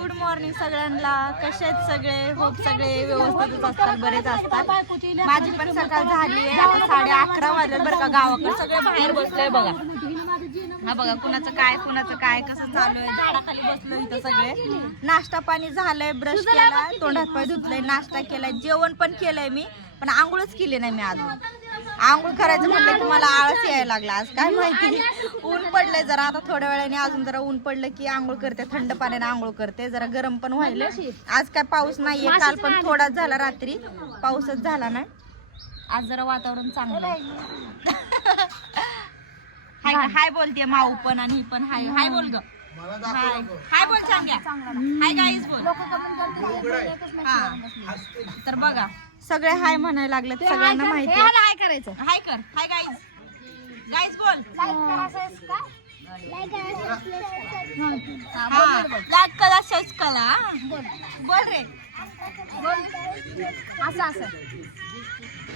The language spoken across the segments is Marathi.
गुड मॉर्निंग सगळ्यांना. कसे आहेत सगळे? होप सगळे व्यवस्थितच असतात बरेच असतात. माझी पण सकाळ झाली आहे. आता साडे अकरा वाजले बरं का गावाकडे. सगळे बाहेर बसलोय बघा. हा बघा कुणाचं काय कुणाचं काय कसं चालू आहे? झाडाखाली बसलो इथं सगळे. नाश्ता पाणी झालंय ब्रश केला तोंडात पाय धुतलंय नाश्ता केलाय जेवण पण केलंय मी पण आंघोळच केली नाही मी अजून. आंघोळ करायचं म्हणलं की मला आळस यायला लागला. आज काय माहिती? ऊन पडलंय जरा. आता थोड्या वेळाने अजून जरा ऊन पडलं की आंघोळ करते थंड पाण्याने आंघोळ करते. जरा गरम पण व्हायला आज काय पाऊस नाहीये. काल पण थोडाच झाला रात्री. पाऊसच झाला नाही. आज जरा वातावरण चांगलं आहे. हाय हाय. बोलते माऊ पण आणि ही पण. हाय. हाय बोल ग. हाय. हाय बोल चांगल्या हाय गाईज बोल. हा. तर बघा. सगळे हाय म्हणायला लागले सगळ्यांना माहिती आहे. काय करायचं. हाय कर हाय गाईज गाईज बोल. लाईक कला सर्च कला बोल रे. असं असं.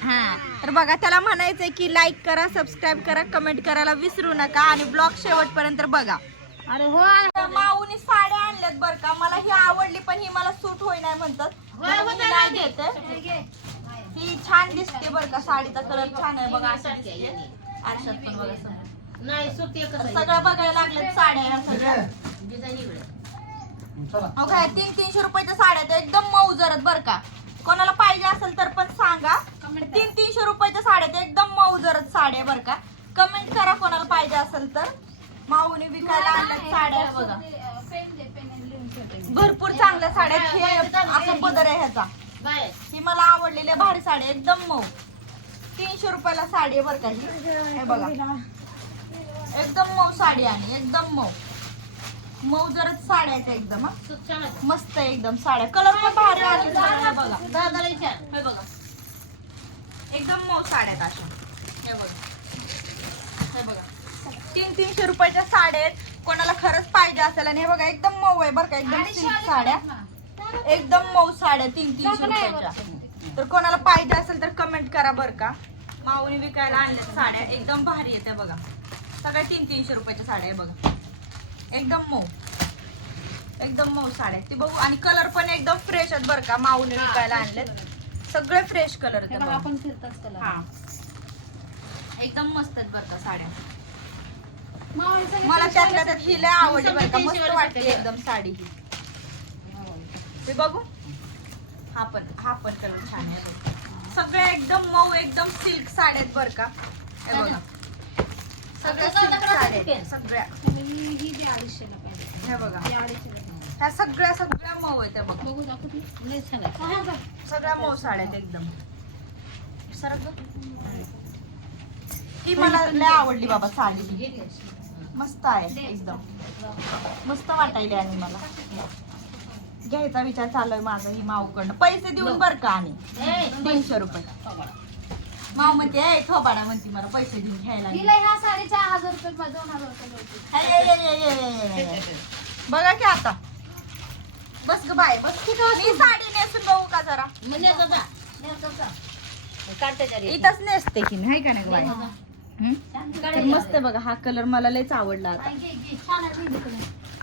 हा तर बघा त्याला म्हणायचंय की लाईक करा सबस्क्राईब करा कमेंट करायला विसरू नका आणि ब्लॉग शेवटपर्यंत बघा. अरे हो माऊनी साड्या आणल्यात बर का. मला ही आवडली पण ही मला सूट होई नाही म्हणतात म्हणून मी नाही घेते. ही छान दिसते बर का साडीचा कलर छान आहे बघा असं दिसते. आरशात पण बघा समोर. तर सगळं बघायला लागलेत साड्या ह्या सगळ्या. अहो काय तीन तीनशे रुपयाच्या साड्या आहेत, एकदम मऊ जरत बर का. कोणाला पाहिजे असेल तर पण सांगा. तीन तीनशे रुपयाच्या साड्या आहेत, एकदम मऊ जरत साड्या बर का. कमेंट करा कोणाला पाहिजे असेल तर. माऊनी विकायला आणल्यात साड्या. बघा. भरपूर चांगल्या साड्या आहेत. हे असं पदर आहे ह्याचा. ही मला आवडलेली भारी साडी आहे, एकदम मऊ. तीनशे रुपयाला साडी आहे बरं का ही. हे बघा. एकदम मऊ साडी आहे. एकदम मऊ. मऊ जरच साड्या आहेत एकदम हा. मस्त आहे एकदम साड्या. कलर पण भारी आहे हे बघा. हे बघा. एकदम मऊ साड्या आहेत अशा. हे बघा. हे बघा. तीन तीनशे रुपयाच्या साड्या आहेत. कोणाला खरंच पाहिजे असेल आणि हे बघा एकदम मऊ आहे बरं का एकदम सिल्क साड्या. एकदम मऊ साड्या तीन तीनशे रुपयाच्या. तर कोणाला पाहिजे असेल तर कमेंट करा बरं का. माऊनी विकायला आणल्या साड्या एकदम भारी आहेत त्या बघा. सगळ्या तीन तीनशे रुपयाच्या साड्या आहे बघा. एकदम मऊ. एकदम मऊ साड्या. ती बघू. आणि कलर पण एकदम फ्रेश आहेत बरं का माऊने विकायला आणलेत. सगळे फ्रेश कलर आहेत. आपण हा. एकदम मस्त आहेत बरं का साड्या. मला त्यातल्या त्यात ही लय आवडली बरं का. मस्त वाटते एकदम साडी ही. ते बघू. हा पण हा पण कलर छान आहे बघ. सगळ्या एकदम मऊ एकदम सिल्क साड्या आहेत बरं का. हे बघा. सगळ्या सिल्क साड्या आहेत. सगळ्या. ही ही बी अडीचशेला पाहिजे. हे बघा. ही अडीचशेला ह्या सगळ्या सगळ्या मऊ आहेत बघ. बघू दाखवू लय छान आहे. सगळ्या मऊ साड्या आहेत एकदम. सरक गं. ही. मला लय आवडली बाबा साडी ही. मस्त आहे एकदम. मस्त वाटायला आणि मला. घ्यायचा विचार चालू आहे माझा ही माऊकडनं. पैसे देऊन बर का आणि? तीनशे रुपये. माऊ म्हणते "ए, थोबाडा म्हणते मला पैसे देऊन घ्यायला. ह्या साडीच्या हजार रुपये दोन हजार मिळतील. हे. बघा की आता. बस ग बाय बस. मी साडी नेसून बघू का जरा? इथंच नेसते की नाही? का नाही बाय? तर मस्त आहे बघा हा कलर मला लयच आवडला आता.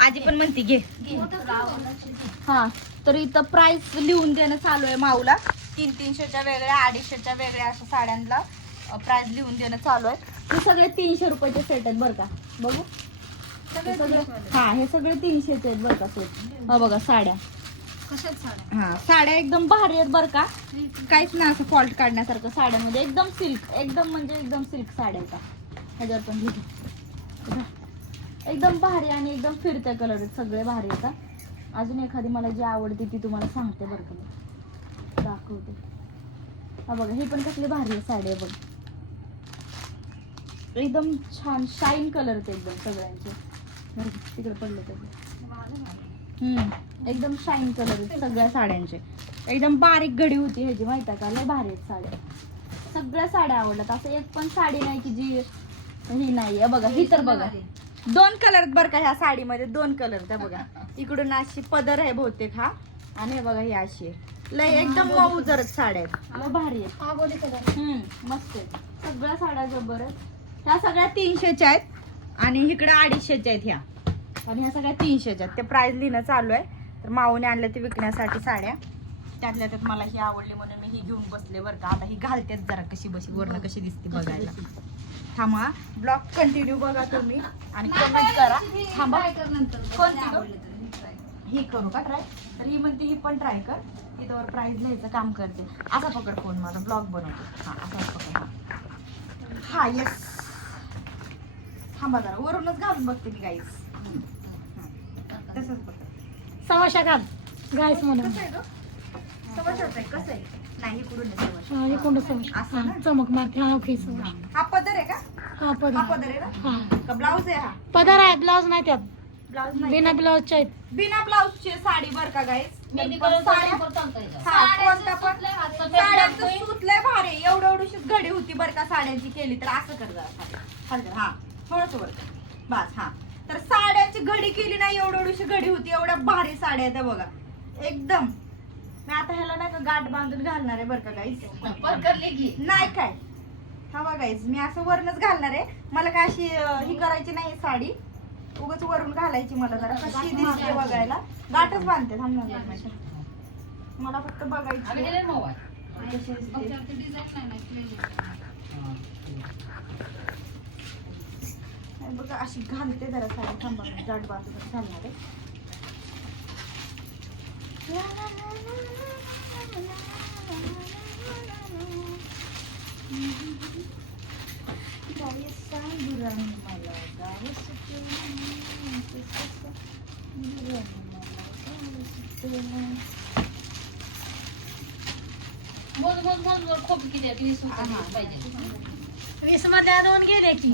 आजी पण म्हणते घे. हा तर इथं प्राइस लिहून देणं चालू आहे माऊला. तीन तीनशेच्या वेगळ्या अडीचशेच्या वेगळ्या अशा साड्यांना प्राइस लिहून देणं चालू आहे. हे सगळे तीनशे रुपयाचे सेट आहेत बरं का. बघू. सगळे हा हे सगळे तीनशेचे आहेत बरं का सेट हा बघा साड्या. हा साड्या एकदम भारी आहेत बरं का. काहीच नाही असं फॉल्ट काढण्यासारखं साड्यामध्ये. एकदम सिल्क एकदम म्हणजे एकदम सिल्क साड्या आहेत ह्याच्यावर पण लिहिलं. बघा. एकदम भारी आणि एकदम फिरत्या कलर आहेत सगळे भारी आहेत. अजून एखादी मला जी आवडते ती तुम्हाला सांगते बरं का मी. दाखवते. हा बघा ही पण कसली भारी आहे साडी आहे बघ. एकदम छान शाईन कलर आहेत एकदम सगळ्यांचे. बरं का, तिकडे पडले तर. हम्म. एकदम शाईन कलर आहेत सगळ्या साड्यांचे. एकदम बारीक घडी होती ह्याची माहिती आहे का? लय भारी आहेत साड्या. सगळ्या साड्या आवडतात असं एक पण साडी नाही की जी ही नाही आहे बघा ही तर बघा. दोन कलर बरं का ह्या साडीमध्ये दोन कलर त्या बघा. इकडून अशी पदर आहे बहुतेक हा. आणि हे बघा ही अशी आहे. लय एकदम मऊ जरत साड्या आहेत. भारी आहेत. आगोली कलर हम्म, मस्त आहे सगळ्या साड्या जबर आहेत. ह्या सगळ्या तीनशेच्या आहेत. आणि इकडे अडीचशेच्या आहेत ह्या. आणि ह्या सगळ्या तीनशेच्या आहेत. ते प्राइस लिहिणं चालू आहे. तर माऊने आणलं ते विकण्यासाठी साड्या. त्यातल्या त्यात मला ही आवडली म्हणून मी ही घेऊन बसले बरं का. आता ही घालतेच जरा कशी बशी वरनं कशी दिसते बघायला. थांबा ब्लॉग कंटिन्यू बघा तुम्ही आणि कमेंट करा. थांबा. ही करू का ट्राय तर ही म्हणते ही पण ट्राय कर. तिथं प्राईज लिहायचं काम करते. असा पकड फोन माझा ब्लॉग बनवतो. हा असा पकड हा. हा येस थांबा जरा वरूनच घालून बघते मी गाईस तसंच बघ सव्वाशा घाल गायस म्हणून. हा, हे असं? हा, चमक मारते. हा ओके हा पदर आहे का? हा हा पदर पदर आहे ना हा. का ब्लाऊज आहे हा? पदर आहे ब्लाऊज नाही त्यात. ब्लाऊज नाही बिना ब्लाऊजच्या आहेत. बिना ब्लाऊजची साडी बर का गाईस हा, कोणता पण साड्यांचं साड्यांचं सूत लय भारी. एवढं एवढीशीच घडी होती बरं का साड्यांची केली तर असं कर जरा. खाली हा. थोडंसं वर कर. बस हा. तर साड्यांची घडी केली नाही एवढं एवढीशी घडी होती एवढ्या भारी साड्या आहेत बघा. एकदम. मी आता ह्याला नाही का गाठ बांधून घालणार आहे बरं का गाईस नाही काय. हा बघा गाईस मी असं वरूनच घालणार आहे. मला काय अशी ही करायची नाही साडी. उगाच वरून घालायची मला जरा. कशी दिसते बघायला. गाठच बांधते थांबणार. मला फक्त बघायची आहे. कशी दिसते. नाही बघा अशी घालते जरा साडी थांबा मी गाठ बांधून घालणार आहे गाय सांगुरानी मला गाव सुटेना, कसं सांगुरानी मला गाव सुटेना. वीसमध्ये दोन गेले की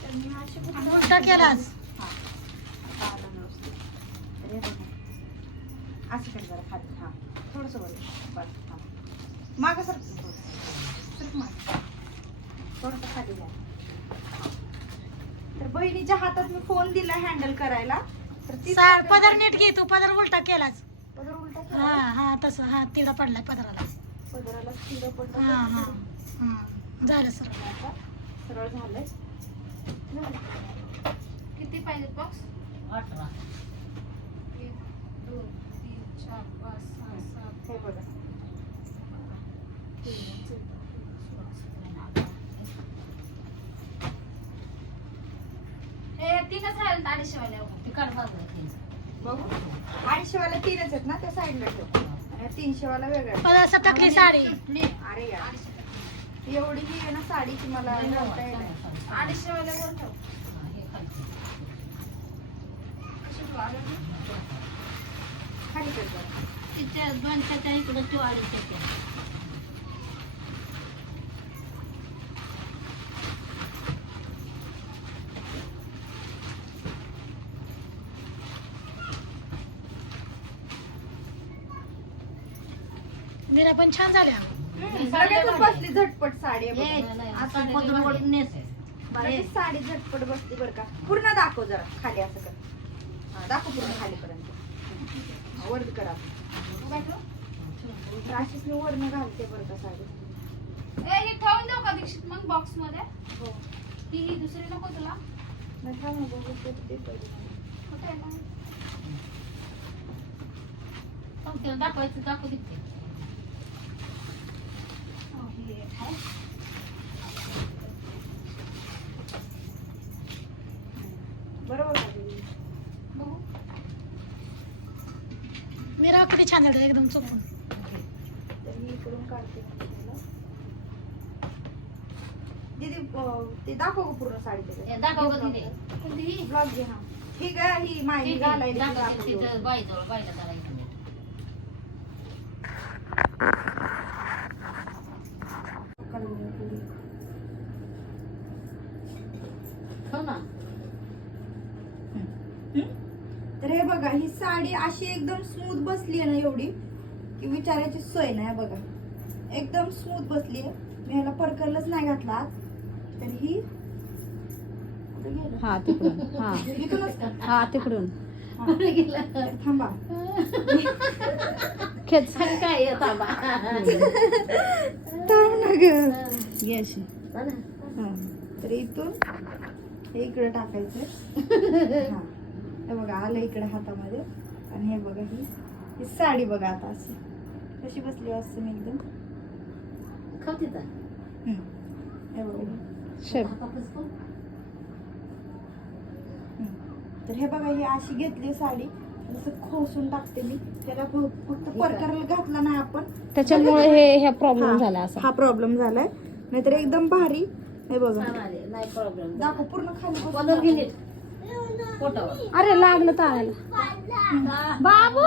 तर मी अशी कुठं- उलटा केलास हा. आता आलं व्यवस्थित. तर हे बघा. असं कर जरा खाली हा थोडंसं वर बस हा मागं सर मागं. थोडंसं खाली तर बहिणीच्या हातात मी फोन दिला हँडल करायला तर ती पदर नीट घे तू पदर उलटा केलास. पदर उलटा हा केला. हा तसं हा तिडा पडलाय पदराला. पदराला पडलं हा हा हा झालं सर आता? सरळ झालंय? किती पाहिजे बॉक्स एक दोन तीन चार पाच सहा सात. हे बघा. राहिले अडीचशे वाल्या बघू. अडीचशे वाला तीनच आहेत ना त्या साईडला ठेव. आणि तीनशे वाला वेगळा साडी. अरे यार. एवढी ही आहे ना साडीची मला घालता येणार. अडीचशे वाल्या वर ठेव. कशी ठेवू? आलं ना? खाली कर जरा. तिच्या दोनच्या इकडे ठेव अडीचशे पण छान झाल्या बसली झटपट साडी. बाई. लगेच साडी झटपट बसली बरं का. पूर्ण दाखव जरा खाली असं कर. हा, दाखव पूर्ण खालीपर्यंत. हा, वर करा. अशीच मी वरनं घालते बरं का साडी. ए, हे ठेवून देऊ का दीक्षित मग बॉक्समध्ये हो. ती ही दुसरी नको तुला. नाही थांब ना, बघू ते- ते पहिले. कुठे आहे ना? दाखवायचं दाखव दिसते हो, निरा किती छान एकदम चुकून. मी ते दाखव पूर्ण साडी दाखव ठीक आहे ही माहिती ठीक आहे, घालायला दाखव दाखव तिथं व्यवस्थित. बाईजवळ बाईला जरा इथं नीट. हो ना तर हे बघा ही साडी अशी एकदम स्मूथ बसली आहे ना एवढी की विचारायची सोय नाही बघा. एकदम स्मूथ बसली आहे. मी ह्याला पर्कलच नाही घातला. तर ही? हा तिकडून. हा. इथूनच का? हा तिकडून. तर थांबा. खेच. काय थांब. ना ग. घे अशी. हा. तर इथून हे इकडे टाकायचं. हा. हे बघा आलं इकडे हातामध्ये. आणि हे बघा ही ही साडी बघा आता अशी. कशी बसली असते मी एकदम. हे बघा. तर हे बघा ही अशी घेतली साडी. जसं खोसून टाकते मी. त्याला फक्त परकराला घातला नाही आपण. त्याच्यामुळे हे ह्या प्रॉब्लेम हा, झाला असा. हा प्रॉब्लेम झालाय. नाहीतर एकदम भारी. हे बघा. नाही प्रॉब्लेम दाखव पूर्ण खाली दाखव. गेले अरे लागलं ताळायला बाबू?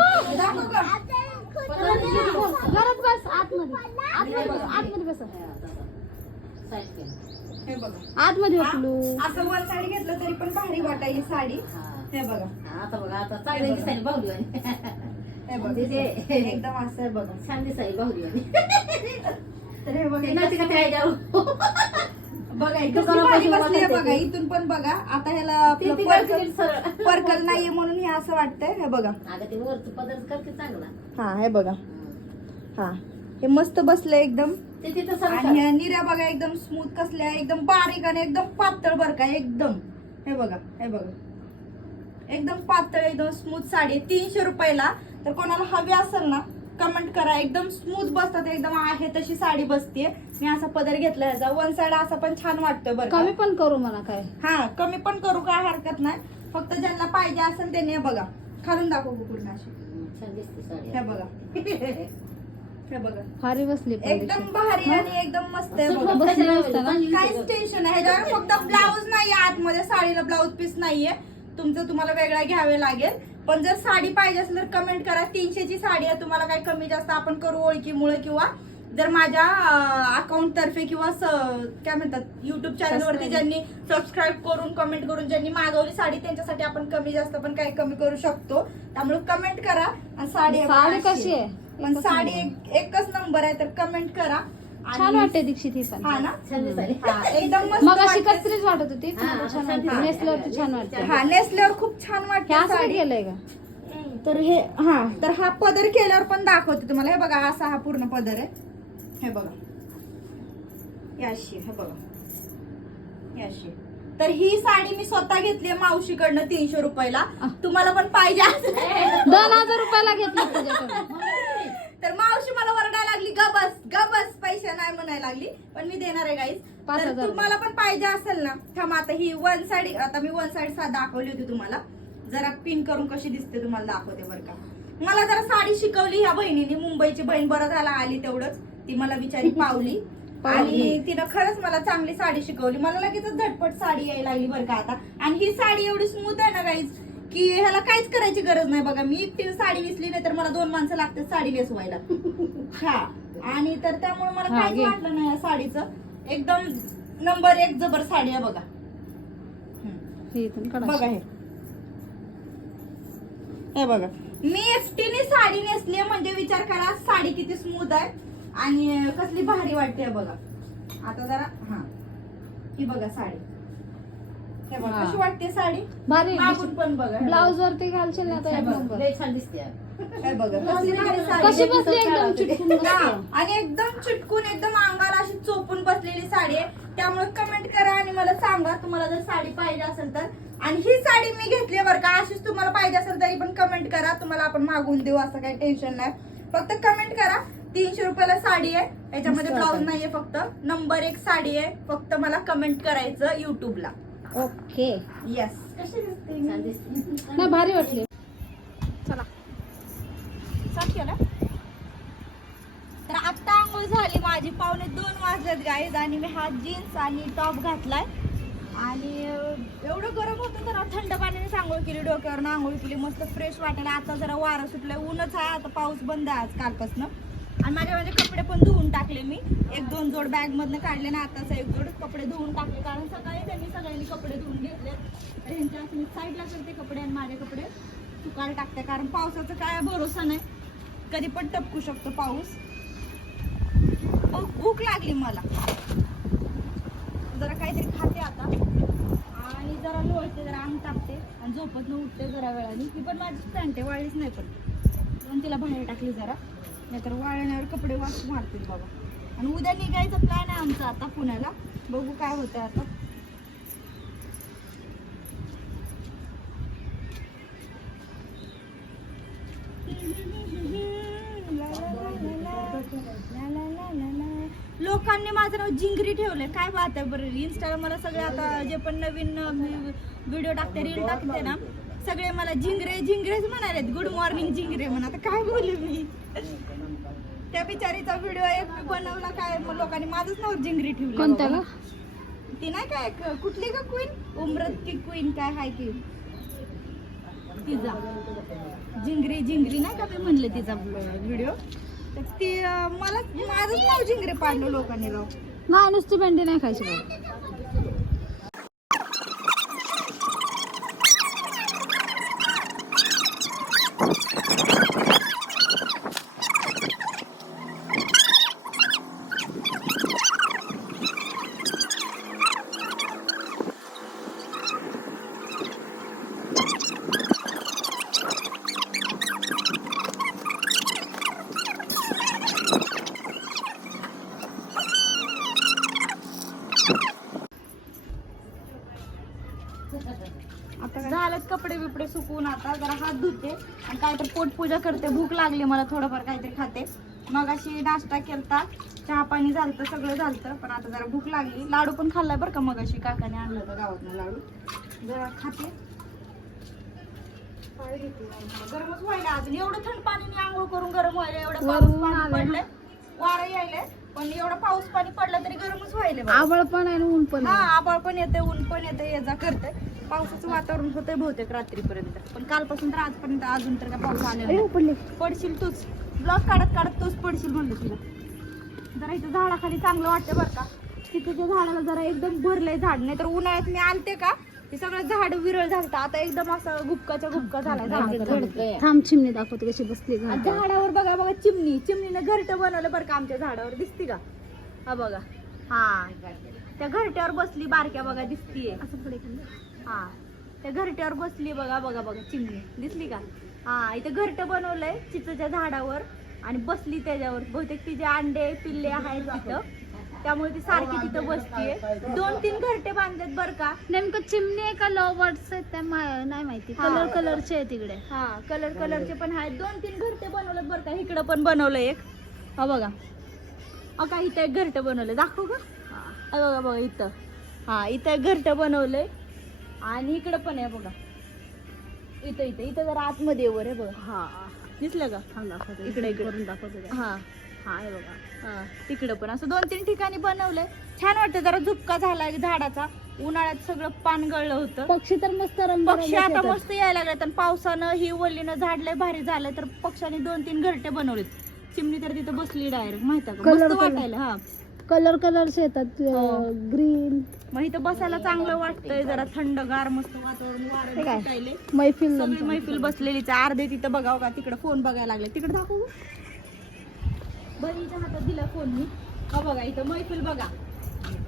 घरात बस आतमध्ये. आतमध्ये बस आतमध्ये बस. हे बघा आतमध्ये असं वन साडी घेतलं तरी पण भारी वाटायली साडी. हे बघा. आता बघा आता चांगली दिसायला बाहुली हे बघा. एकदम असं बघा. छान दिसायला बाहुली तर हे बघा ते नव्हती का त्या ह्याच्यावर? बघा बसली बघा. इथून पण बघा. आता ह्याला पर्कल नाहीये म्हणून हे असं वाटतंय. हे बघा. हा हे बघा. हा. हे मस्त बसलंय एकदम. आणि निऱ्या बघा एकदम स्मूथ कसल्या एकदम बारीक आणि एकदम पातळ बर का एकदम. हे बघा हे बघा. एकदम पातळ एकदम स्मूथ साडी. तीनशे रुपयाला. तर कोणाला हवी असेल ना कमेंट करा. एकदम स्मूथ बसतात. एकदम आहे तशी साडी बसते मी असा पदर घेतला ह्याचा. वन साइड असा पण छान वाटतं बरं का. कमी पण करू म्हणा काय? हा कमी पण करू काय हरकत नाही. फक्त ज्यांना पाहिजे असेल त्यांनी बघा. खालून दाखव पूर्ण अशी. हम्म, छान दिसते साडी. हे बघा. हे बघा. भारी बसली पण एकदम दिवशी. भारी आणि एकदम मस्त आहे बघा. बसली काहीच. टेन्शन आहे ह्याच्यावर फक्त ब्लाऊज नाहीये. आतमध्ये साडीला ब्लाऊज पीस नाहीये. तुमचं तुम्हाला वेगळा घ्यावे लागेल. पण जर साडी पाहिजे असेल तर कमेंट करा. तीनशेची साडी आहे तुम्हाला काय कमी जास्त आपण करू ओळखीमुळे किंवा जर माझ्या अकाउंट तर्फे किंवा काय म्हणतात युट्यूब चॅनल वरती ज्यांनी सबस्क्राईब करून कमेंट करून ज्यांनी मागवली साडी त्यांच्यासाठी आपण कमी जास्त पण काही कमी करू शकतो. त्यामुळे कमेंट करा. आणि साडी साडी कशी आहे? पण साडी एक- एकच नंबर आहे तर कमेंट करा. छान वाटते दीक्षित ही पण. हा ना? छान दिसायली. हा, एकदम मस्त मग अशी वाटते. कत्रीच वाटत होती पण हा, आता छान वाटते दिसते. नेसल्यावरती छान वाटते हा नेसल्यावर खूप छान हे वाटते असं साडी. केलंय का? तर हे हा तर हा पदर केल्यावर पण दाखवते तुम्हाला. हे बघा असा हा पूर्ण पदर आहे. हे बघा. हे आहे, हे बघा. हे आहे. तर ही साडी मी स्वतः घेतली मावशीकडनं तीनशे रुपयाला. तुम्हाला पण पाहिजे असेल. दोन हजार रुपयाला घेतलं तुझ्याकडून. तर मावशी मला वरडायला लागली गबस गबस नाही म्हणायला लागली? पण मी देणार आहे गाईज पाच तर हजार. तुम्हाला पण पाहिजे असेल ना? थांब आता ही वन साइड आता मी वन साइड दाखवली होती तुम्हाला. जरा पिन करून कशी दिसते तुम्हाला दाखवते बरं का. मला जरा साडी शिकवली ह्या बहिणीने. मुंबईची बहीण बरं झाला आली तेवढंच. ती मला बिचारी पावली. आणि तिनं खरंच मला चांगली साडी शिकवली. मला लगेच झटपट साडी यायला लागली बरं का आता. आणि ही साडी एवढी स्मूथ आहे ना गाईज की ह्याला काहीच करायची गरज नाही. बघा मी एकटीने साडी नेसली नाही तर मला दोन माणसं लागतात साडी नेसवायला. हा. आणि तर त्यामुळे मला हा, काहीच घे. वाटलं नाही या साडीचं. एकदम नंबर एक जबर साडी आहे बघा. हम्म. हे इथून काढा. बघा हे. हे बघा. मी एकटीने साडी नेसली म्हणजे विचार करा साडी किती स्मूथ आहे आणि कसली भारी वाटते बघा. आता जरा हा. ही बघा साडी. हे बघा हा. कशी वाटते साडी? भारी मागून पण बघा. ब्लाऊज वरती घालशील ना तर एक नंबर. लय छान दिसते. बघा. हे बघा कसली भारी साडी कशी आहे. बसली एकदम चिटकून बसली. आणि एकदम चिटकून एकदम अंगाला अशी चोपून बसलेली साडी आहे. त्यामुळे कमेंट करा आणि मला सांगा तुम्हाला जर साडी पाहिजे असेल तर. आणि ही साडी मी घेतली बरं का अशीच तुम्हाला पाहिजे असेल तरी पण कमेंट करा. तुम्हाला आपण मागून देऊ असं काही टेन्शन नाही. फक्त कमेंट करा. तीनशे रुपयाला साडी आहे. याच्यामध्ये मस्त ब्लाऊज. नाहीये फक्त. नंबर एक साडी आहे. फक्त मला कमेंट करायचं युट्यूबला ओके. येस नाही भारी वाटली. पावणे दोन वाजलेत गाईज आणि मी हा जीन्स आणि टॉप घातलाय. आणि एवढं गरम होतं जरा थंड पाण्याने सांगोळ केली डोक्यावर आंघोळ केली. मस्त फ्रेश वाटायला. आता जरा वारं सुटलंय. ऊनच आहे. आता पाऊस बंद आहे आज कालपासनं. आणि माझे माझे कपडे पण धुवून टाकले मी. एक दोन जोड बॅग मधनं काढले ना आताच एक जोड कपडे धुवून टाकले. कारण सकाळी त्यांनी सगळ्यांनी कपडे धुवून घेतले तर ह्यांच्या असं मी साईडला करते कपडे आणि माझे कपडे सुकायला टाकते. कारण पावसाचा काय भरोसा नाही. कधी पण टपकू शकतो पाऊस. भूक भूक लागली मला. जरा काहीतरी खाते आता. आणि जरा लोळते जरा अंग तापते. आणि झोपत न उठते जरा वेळाने. ती पण माझी पॅन्ट आहे वाळलीच नाही पण. म्हणून तिला बाहेर टाकली जरा. नाहीतर वाळण्यावर कपडे वाश मारतील बाबा. आणि उद्या निघायचा प्लॅन आहे आमचा आता पुण्याला. बघू काय होतं आता. लोकांनी माझं नाव जिंगरी ठेवलंय. काय बात आहे बरं? इंस्टाला मला सगळे आता जे पण नवीन व्हिडिओ टाकते रील टाकते ना सगळे मला जिंगरे जिंगरेच म्हणाले गुड मॉर्निंग जिंगरे म्हणा. आता काय बोलू मी? त्या बिचारीचा व्हिडिओ एक बनवला काय? मग लोकांनी माझंच नाव जिंगरी ठेवलं. कोणत्या बाबा. का ती नाही काय कुठली का क्वीन उमरत की क्वीन काय हाय ती? तिचा. जिंगरी जिंगरी नाही का मी म्हणले तिचा व्हिडिओ तर ती मला माझंच नाव जिंगरे पाडलं लोकांनी राव. नाही नुसती भेंडी नाही खायची बाबा आता झालं कपडे बिपडे सुकवून आता जरा हात धुते आणि काहीतरी पोटपूजा करते. भूक लागली मला थोडंफार काहीतरी खाते. मग अशी नाश्ता केलता. चहा पाणी झालतं सगळं झालतं पण आता जरा भूक लागली. लाडू पण खाल्लाय बरं का मग अशी काकाने आणलं होतं गावातनं लाडू. जरा खाते. गरमच व्हायला अजून. एवढं थंड पाणी आंघोळ करून गरम व्हायला एवढं पाऊस पाणी. पडलंय. वारं यायलंय. पण एवढं पाऊस पाणी पडलं तरी गरमच व्हायला बघा. आबळ पण आहे आणि ऊन पण हा आहे. पण येते ऊन पण येते ये जा करते पावसाचं वातावरण होतंय बहुतेक रात्रीपर्यंत. पण कालपासून तर आजपर्यंत अजून तर काय पाऊस आलेला नाही. अयो, पडले. पडशील तूच. ब्लॉग काढत काढत तूच पडशील म्हणलं तुला. जरा इथं झाडाखाली चांगलं वाटतं बरं का. तिथे त्या झाडाला जरा एकदम भरलंय झाड. नाही तर उन्हाळ्यात मी आलते का ते सगळं झाड विरळ झालं आता एकदम असं गुपकाच्या गुपका झाडाचा. थांब चिमणी दाखवते कशी बसली. झाडावर बघा बघा चिमणी. चिमणीनं घरटं बनवलं बरं का आमच्या झाडावर. दिसती का? हा बघा. हा. त्या घरट्यावर बसली बारक्या बघा दिसतीये. असं पुढे. हा. त्या घरट्यावर बसली बघा बघा बघा चिमणी. दिसली का? हा इथे घरटं बनवलंय चिचच्या झाडावर आणि बसली त्याच्यावर. बहुतेक तिचे अंडे पिल्ले आहेत तिथं. त्यामुळे ती सारखी तिथं बसतीये. दोन तीन घरटे बांधलेत बरं का. नेमकं चिमणी आहे का लव बर्ड्स आहेत त्या मा- नाही माहिती. हा. कलर कलरचे आहे तिकडे. हा कलर कलरचे पण आहेत. दोन तीन घरटे बनवलेत बरं का. इकडं पण बनवलं एक. हा बघा. अ का इथं एक घरटं बनवलं दाखवू का? हा. बघा बघा इथं. हा इथं एक घरटं बनवलंय. आणि इकडं पण आहे बघा. इथं इथं. इथं जरा आतमध्ये वर आहे बघा. हा. दिसलं का? थांब दाखवते. इकडे, इकडे. करून दाखवते. हा. हा हे बघा. हा तिकडं पण. असं दोन तीन ठिकाणी बनवलंय. छान वाटतं जरा झुपका झालाय झाडाचा. उन्हाळ्यात सगळं पान गळलं होतं. पक्षी तर मस्त रंग पक्षी आता मस्त यायला लागलेत. आणि पावसानं ही वल्लीनं झाडलंय भारी झालंय तर पक्ष्याने दोन तीन घरटे बनवलेत. चिमणी तर तिथं बसली डायरेक्ट माहीत मस्त. वाटायला हा. कलर कलरचे येतात हो. ग्रीन मग इथं बसायला चांगलं वाटतंय जरा थंडगार मस्त वातावरण हे. मैफिल मैफिल बसलेलीच. अर्धे तिथं बघावं का? तिकडे फोन बघायला लागले. तिकडे दाखवू? बहिणीच्या हातात दिला फोन मी. हा बघा इथं मैफिल बघा.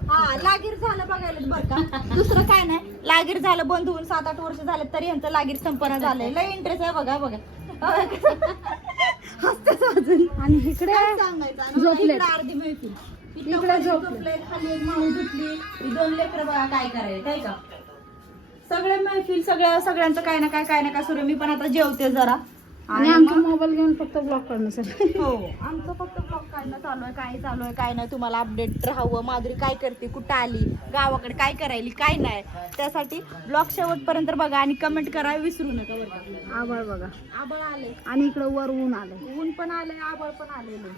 हा लागीर झालं बघायला बरं का? दुसरं काय नाही. लागीर झालं बंद होऊन सात आठ वर्ष झाले तरी यांचं लागीर संपन्न झालंय. लय इंटरेस्ट आहे बघा बघा. हसतेच अजून. आणि इकडे काय सांगायचं? आणि झोपलेत. इकडं अर्धी मैफिल. इकडे कोणी झोपलेत. झोपलंय, खाली एक माणूस झोपली. ही दोन लेकरं बघा काय करायला काय का? सगळे मैफिल सगळ्या सगळ्यांचं काय ना काय काय ना काय सुरू आहे. मी पण आता जेवते जरा. आणि आमचा मोबाईल घेऊन फक्त ब्लॉक करण्यासाठी हो आमचं फक्त ब्लॉग काढणं चालू आहे. काय चालू आहे काय नाही. तुम्हाला अपडेट राहावं. माधुरी काय करते? कुठं आली? गावाकडे काय करायली? काय नाही. त्यासाठी ब्लॉग शेवटपर्यंत बघा आणि कमेंट करा. विसरू नका बरं का. आभाळ बघा. आबळ आले आणि इकडे वर ऊन आलंय. ऊन पण आले आबळ पण आलेले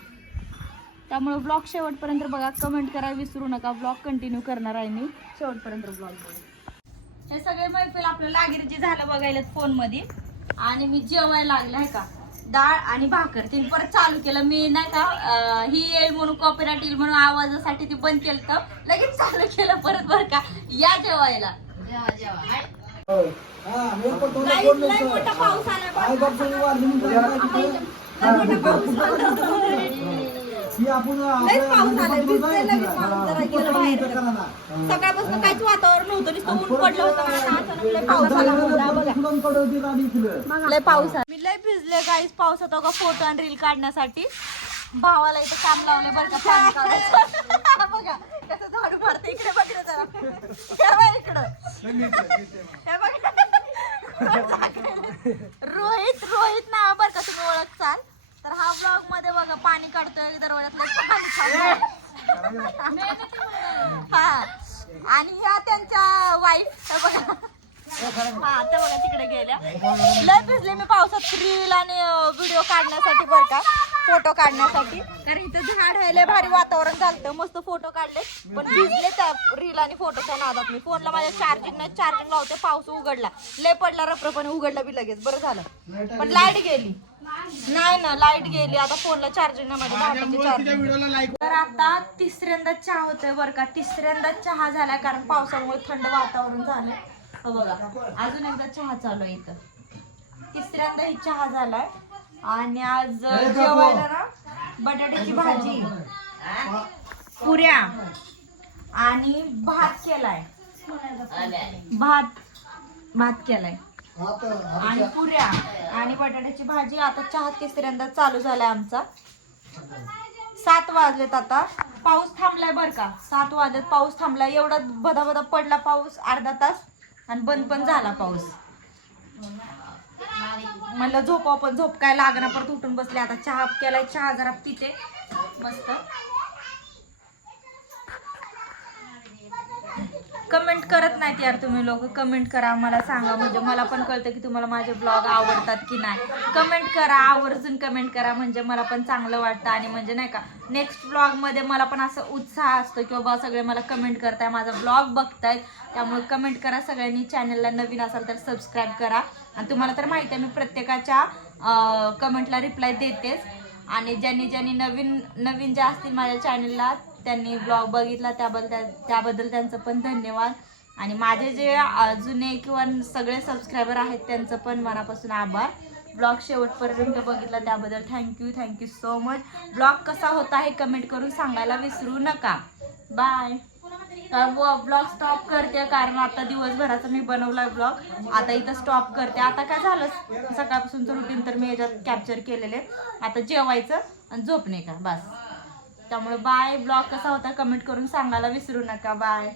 त्यामुळे ब्लॉग शेवटपर्यंत बघा. कमेंट करा. विसरू नका. ब्लॉग कंटिन्यू करणार आहे मी. शेवटपर्यंत ब्लॉग हे सगळे मैफिल आपलं लागीरची झालं बघायला फोनमध्ये आणि मी जेवायला लागले आहे का? डाळ आणि भाकर तिने परत चालू केलं. मी नाही का अं, ही येईल म्हणून कॉपीराईट येईल म्हणून आवाजासाठी ती बंद केलं तर लगेच चालू केलं परत बरं का. या जेवायला. मोठा पाऊस आलाय बरं का. लई मोठा पाऊस आलाय. लयच पाऊस आलाय. भिजलंय लगेच माणूस जरा गेलं बाहेर. सकाळपासून काहीच वातावरण नव्हतं नुसतं ऊन पडलं होतं. आणि अचानक लय पाऊस आला मोठा बघा. लय पाऊस आहे. मी लय भिजले पावसात का? फोटो आणि रील काढण्यासाठी. भावाला इथं काम लावले बरं का पाणी काढायचं. बघा. कसं झाडू मारते इकडे जरा हे बघ. रोहित रोहित नाव बरं का तुम्ही ओळखचाल तर हा ब्लॉगमध्ये बघा पाणी काढतोय पाणी चाललंय. हा. आणि ह्या त्यांच्या वाईफ बघा. हा त्या बघा तिकडे गेल्या. लय भिजले मी पावसात रील आणि व्हिडिओ काढण्यासाठी बरं का. फोटो काढण्यासाठी. कारण इथं झाड आहे लय भारी वातावरण झालं मस्त फोटो काढले. पण भिजले त्या रील आणि फोटोच्या नादात मी फोनला माझ्या चार्जिंग नाही चार्जिंग लावते पाऊस उघडला. लय पडला रप्रपणे उघडला बी लगेच. बरं झालं. पण लाइट गेली. नाही ना लाइट गेली. आता फोनला चार्जिंग नाही माझ्या तर आता तिसऱ्यांदा चहा होतोय बरं का. तिसऱ्यांदा चहा झालाय कारण पावसामुळे थंड वातावरण झालं बघा. अजून एकदा चहा चालू आहे इथं. तिसऱ्यांदा ही चहा झालाय. आणि आज जेवायला ना बटाट्याची भाजी पुऱ्या आणि भात केलाय. भात भात केलाय. आणि पुऱ्या आणि बटाट्याची भाजी. आता चहा तिसऱ्यांदा चालू झालाय आमचा. सात वाजलेत आता. पाऊस थांबलाय बर का. सात वाजलेत. पाऊस थांबलाय. एवढा बदा बदा पडला पाऊस अर्धा तास. आणि बंद पण झाला पाऊस. म्हणलं झोपाव पण झोप काय लागणार परत उठून बसले. आता चहा केलाय चहा जरा पिते. मस्त. कमेंट करत नाहीत यार तुम्ही लोक. कमेंट करा मला सांगा. म्हणजे मला पण कळतं की तुम्हाला माझे ब्लॉग आवडतात की नाही. कमेंट करा आवर्जून कमेंट करा. म्हणजे मला पण चांगलं वाटतं आणि म्हणजे नाही का नेक्स्ट ब्लॉगमध्ये मला पण असं उत्साह असतो की बाबा सगळे मला कमेंट करताय माझा ब्लॉग बघतायत. त्यामुळे कमेंट करा. सगळ्यांनी चॅनलला नवीन असाल तर सबस्क्राईब करा. आणि तुम्हाला तर माहिती आहे मी प्रत्येकाच्या कमेंटला रिप्लाय देतेच. आणि ज्यांनी ज्यांनी नवीन नवीन ज्या असतील माझ्या चॅनलला त्यांनी ब्लॉग बघितला त्याबद्दल त्याबद्दल त्यांचं पण धन्यवाद. आणि माझे जे जुने किंवा सगळे सबस्क्रायबर आहेत त्यांचं पण मनापासून आभार. ब्लॉग शेवटपर्यंत बघितला त्याबद्दल thank you thank you so much blog कसा होता हे कमेंट करून सांगायला विसरू नका. बाय ब्लॉग स्टॉप करते कारण आता दिवसभराचा मी बनवला ब्लॉग. आता इथं स्टॉप करते. आता काय झालं? सकाळपासूनचं रुटीन तर मी याच्यात कॅप्चर केलेले. आता जेवायचं आणि झोपणे का? बस. त्यामुळे बाय ब्लॉग कसा होता कमेंट करून सांगायला विसरू नका. बाय